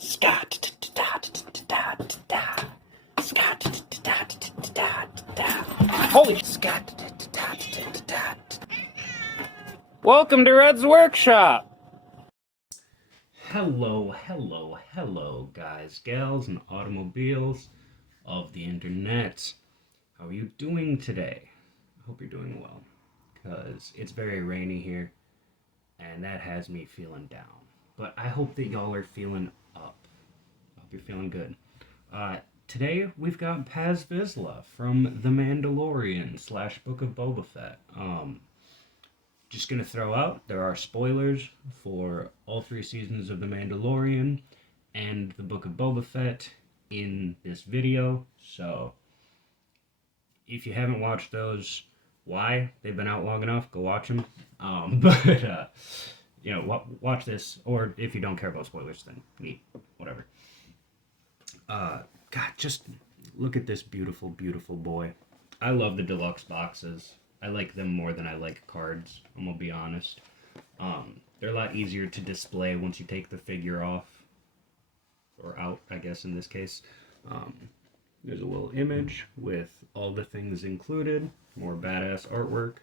Scott. Holy Scott. Welcome to Red's Workshop. Hello, guys, gals, and automobiles of the internet. How are you doing today? I hope you're doing well, because it's very rainy here, and that has me feeling down. But I hope that y'all are feeling up. I hope you're feeling good. Today we've got Paz Vizsla from The Mandalorian / Book of Boba Fett. Just gonna throw out, there are spoilers for all 3 seasons of The Mandalorian and the Book of Boba Fett in this video, so if you haven't watched those, why? They've been out long enough, go watch them. Watch this, or if you don't care about spoilers, then neat, whatever. God, just look at this beautiful, beautiful boy. I love the deluxe boxes. I like them more than I like cards, I'm gonna be honest. They're a lot easier to display once you take the figure off, or out, I guess, in this case. There's a little image with all the things included, more badass artwork,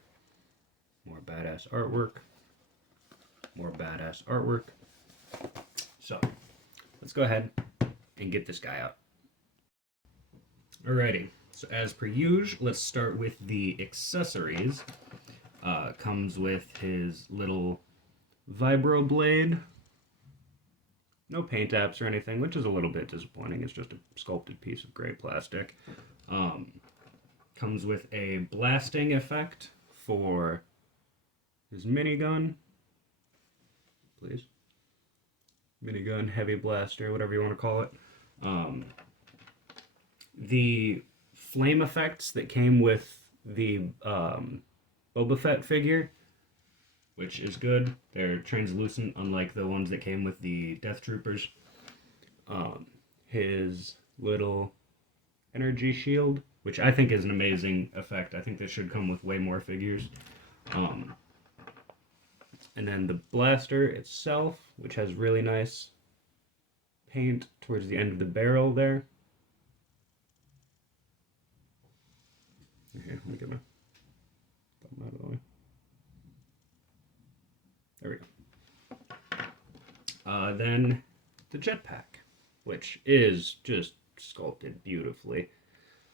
more badass artwork, more badass artwork. So, let's go ahead and get this guy out. Alrighty, so as per usual, let's start with the accessories. Comes with his little vibro blade. No paint apps or anything, which is a little bit disappointing. It's just a sculpted piece of gray plastic. Comes with a blasting effect for his minigun. Please. Minigun, heavy blaster, whatever you want to call it. The flame effects that came with the Boba Fett figure, which is good. They're translucent, unlike the ones that came with the Death Troopers. His little energy shield, which I think is an amazing effect. I think this should come with way more figures. And then the blaster itself, which has really nice paint towards the end of the barrel there. Okay, let me get my thumb out of the way. There we go. Then the jetpack, which is just sculpted beautifully.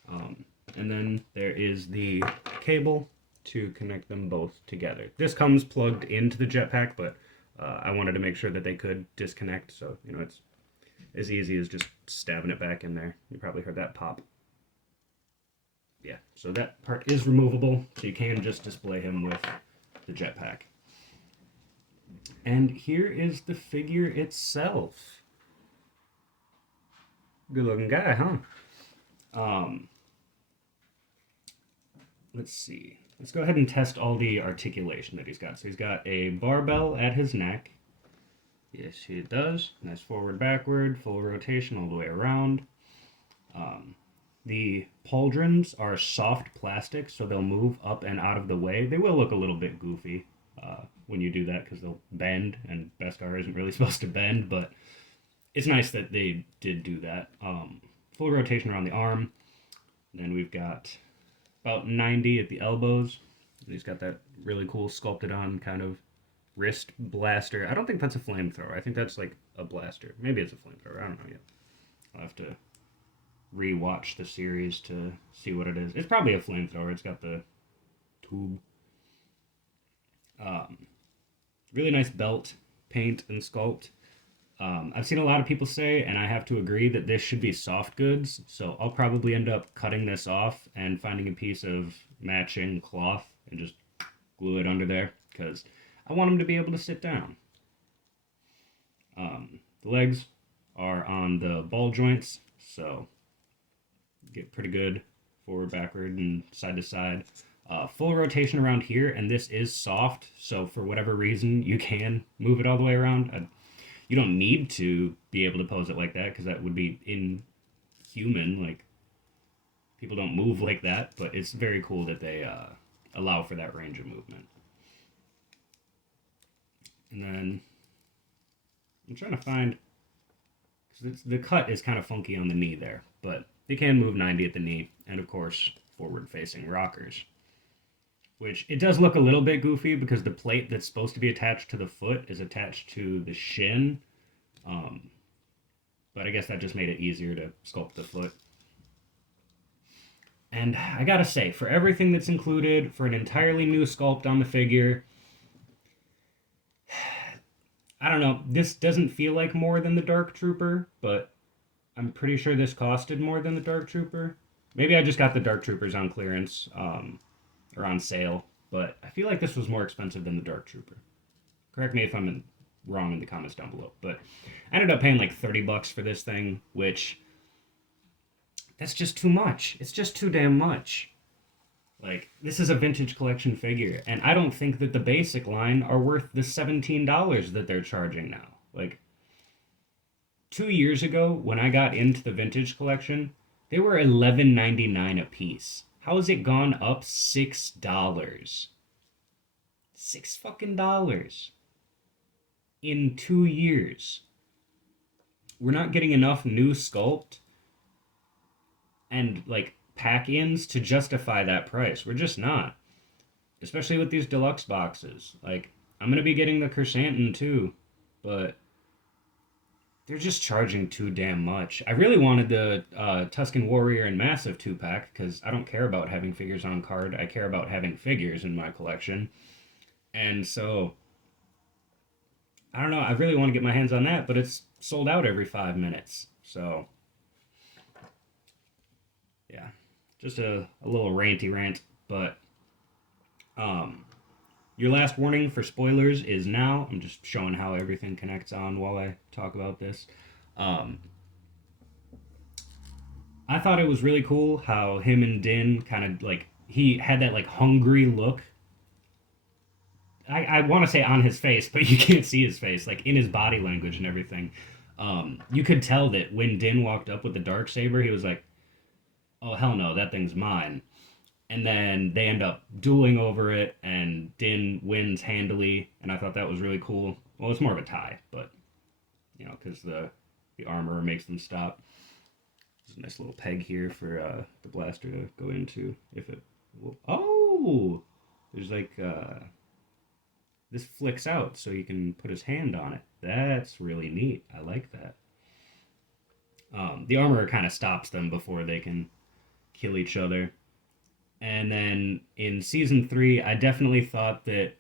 And then there is the cable to connect them both together. This comes plugged into the jetpack, but I wanted to make sure that they could disconnect, so it's as easy as just stabbing it back in there. You probably heard that pop. Yeah, so that part is removable, so you can just display him with the jetpack. And here is the figure itself. Good looking guy, huh? Let's see. Let's go ahead and test all the articulation that he's got. So he's got a barbell at his neck. Yes, he does. Nice forward, backward, full rotation all the way around. The pauldrons are soft plastic, so they'll move up and out of the way. They will look a little bit goofy when you do that, because they'll bend, and Beskar isn't really supposed to bend, but it's nice that they did do that. Full rotation around the arm. Then we've got about 90 at the elbows. And he's got that really cool sculpted on kind of wrist blaster. I don't think that's a flamethrower. I think that's like a blaster. Maybe it's a flamethrower. I don't know yet. I'll have to re-watch the series to see what it is. It's probably a flamethrower. It's got the tube. Really nice belt, paint, and sculpt. I've seen a lot of people say, and I have to agree, that this should be soft goods, so I'll probably end up cutting this off and finding a piece of matching cloth and just glue it under there, because I want him to be able to sit down. The legs are on the ball joints, so get pretty good forward, backward, and side to side. Full rotation around here, and this is soft, so for whatever reason, you can move it all the way around. You don't need to be able to pose it like that, because that would be inhuman. Like, people don't move like that, but it's very cool that they allow for that range of movement. And then I'm trying to find The cut is kind of funky on the knee there, but they can move 90 at the knee, and of course, forward-facing rockers. Which it does look a little bit goofy because the plate that's supposed to be attached to the foot is attached to the shin. Um, but I guess that just made it easier to sculpt the foot. And I gotta say, for everything that's included, for an entirely new sculpt on the figure, I don't know, this doesn't feel like more than the Dark Trooper, but I'm pretty sure this costed more than the Dark Trooper. Maybe I just got the Dark Troopers on clearance, or on sale, but I feel like this was more expensive than the Dark Trooper. Correct me if I'm wrong in the comments down below, but I ended up paying like $30 for this thing, which that's just too much. It's just too damn much. Like, this is a vintage collection figure, and I don't think that the basic line are worth the $17 that they're charging now. Like, 2 years ago, when I got into the vintage collection, they were $11.99 a piece. How has it gone up $6? $6 fucking dollars in 2 years. We're not getting enough new sculpt and like pack-ins to justify that price. We're just not. Especially with these deluxe boxes. Like, I'm gonna be getting the Chrysanthemum too, but they're just charging too damn much. I really wanted the Tusken Warrior and Massive 2-pack because I don't care about having figures on card. I care about having figures in my collection. And so, I don't know. I really want to get my hands on that, but it's sold out every 5 minutes. So, yeah. Just a little ranty rant. But, your last warning for spoilers is now. I'm just showing how everything connects on while I talk about this. I thought it was really cool how him and Din kind of like, he had that like hungry look. I want to say on his face, but you can't see his face, like in his body language and everything. You could tell that when Din walked up with the Darksaber, he was like, oh, hell no, that thing's mine. And then they end up dueling over it, and Din wins handily, and I thought that was really cool. Well, it's more of a tie, but, you know, because the armor makes them stop. There's a nice little peg here for the blaster to go into, if it will. Oh! There's like, this flicks out, so you can put his hand on it. That's really neat. I like that. The armor kind of stops them before they can kill each other. And then in season 3, I definitely thought that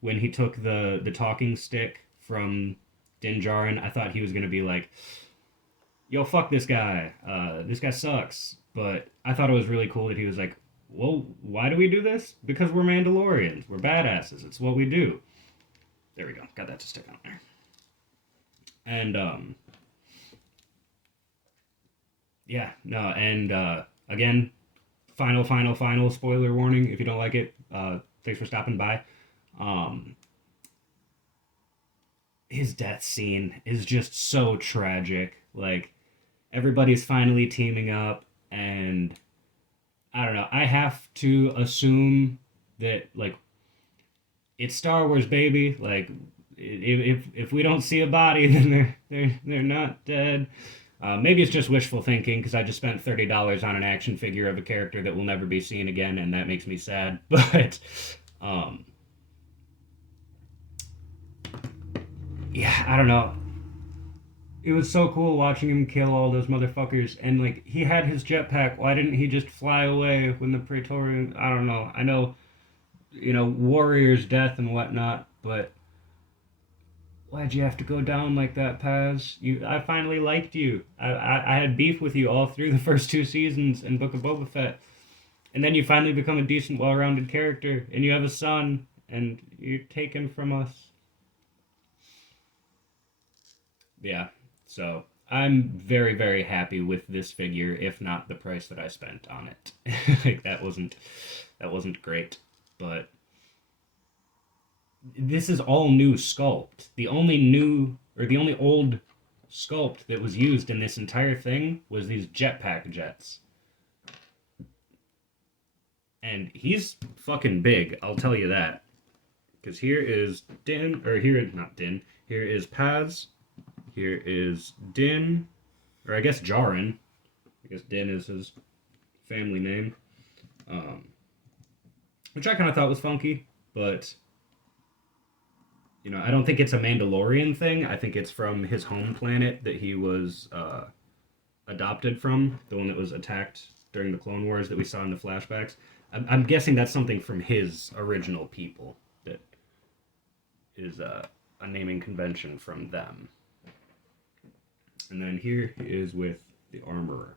when he took the talking stick from Din Djarin, I thought he was going to be like, yo, fuck this guy. This guy sucks. But I thought it was really cool that he was like, well, why do we do this? Because we're Mandalorians. We're badasses. It's what we do. There we go. Got that to stick on there. And, yeah, no, and, again, final spoiler warning. If you don't like it, thanks for stopping by. His death scene is just so tragic. Like, everybody's finally teaming up, and I don't know. I have to assume that, like, it's Star Wars, baby. Like, if we don't see a body, then they're not dead. Maybe it's just wishful thinking because I just spent $30 on an action figure of a character that will never be seen again, and that makes me sad. But, yeah, I don't know. It was so cool watching him kill all those motherfuckers, and like he had his jetpack. Why didn't he just fly away when the Praetorian? I don't know. I know, you know, warrior's death and whatnot, but why'd you have to go down like that, Paz? I finally liked you. I had beef with you all through the first 2 seasons in Book of Boba Fett. And then you finally become a decent, well-rounded character, and you have a son, and you're taken from us. Yeah, so I'm very, very happy with this figure, if not the price that I spent on it. Like, that wasn't great, but this is all new sculpt. The only old sculpt that was used in this entire thing was these jetpack jets. And he's fucking big, I'll tell you that. Because here is Din, or here, not Din, here is Paz. Here is Din, or I guess Jaren. I guess Din is his family name. Um, which I kind of thought was funky, but I don't think it's a Mandalorian thing. I think it's from his home planet that he was adopted from, the one that was attacked during the Clone Wars that we saw in the flashbacks. I'm guessing that's something from his original people that is a naming convention from them. And then here is with the Armorer,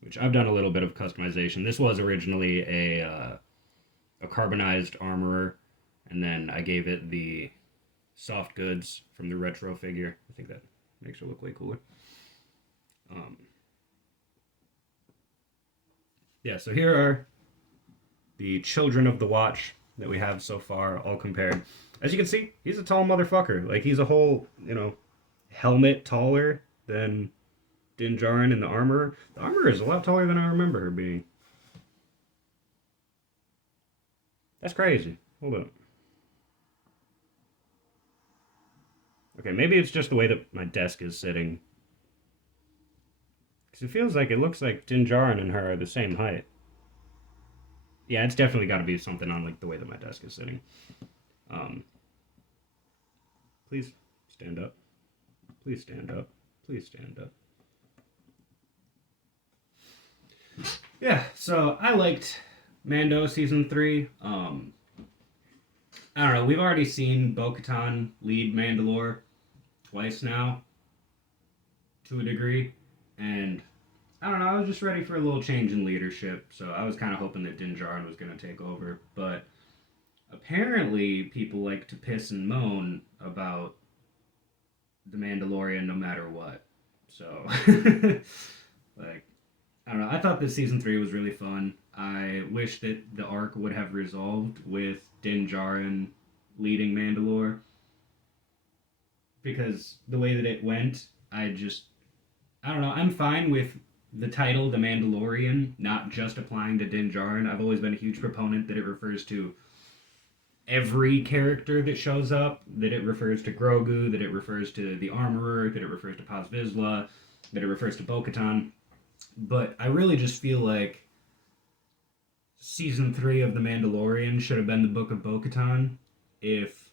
which I've done a little bit of customization. This was originally a carbonized Armorer, and then I gave it the soft goods from the retro figure. I think that makes her look way cooler. Yeah, so here are the Children of the Watch that we have so far, all compared. As you can see, he's a tall motherfucker. Like, he's a whole, helmet taller than Din Djarin and the Armorer. The Armorer is a lot taller than I remember her being. That's crazy. Hold up. Okay, maybe it's just the way that my desk is sitting. Because it looks like Din Djarin and her are the same height. Yeah, it's definitely got to be something on like the way that my desk is sitting. Please stand up. Please stand up. Please stand up. Yeah, so I liked Mando season 3. I don't know. We've already seen Bo-Katan lead Mandalore twice now, to a degree, and I don't know. I was just ready for a little change in leadership, so I was kind of hoping that Din Djarin was going to take over. But apparently, people like to piss and moan about the Mandalorian no matter what. So, like, I don't know. I thought this season 3 was really fun. I wish that the arc would have resolved with Din Djarin leading Mandalore, because the way that it went, I don't know. I'm fine with the title The Mandalorian not just applying to Din Djarin. I've always been a huge proponent that it refers to every character that shows up, that it refers to Grogu, that it refers to the Armorer, that it refers to Paz Vizsla, that it refers to Bo-Katan. But I really just feel like season 3 of The Mandalorian should have been the Book of Bo-Katan. If,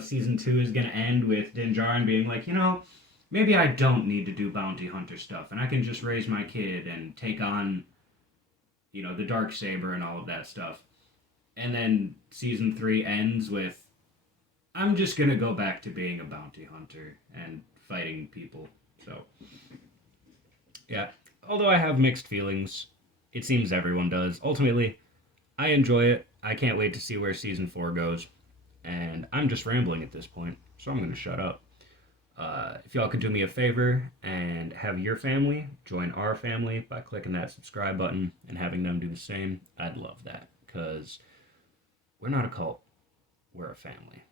season 2 is going to end with Din Djarin being like, maybe I don't need to do bounty hunter stuff, and I can just raise my kid and take on, the Darksaber and all of that stuff. And then season 3 ends with, I'm just going to go back to being a bounty hunter and fighting people. So, yeah. Although I have mixed feelings, it seems everyone does. Ultimately, I enjoy it. I can't wait to see where season 4 goes. And I'm just rambling at this point, so I'm going to shut up. If y'all could do me a favor and have your family join our family by clicking that subscribe button and having them do the same, I'd love that. Because we're not a cult, we're a family.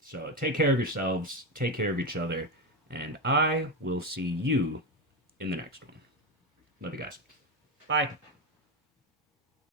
So take care of yourselves, take care of each other, and I will see you in the next one. Love you guys. Bye.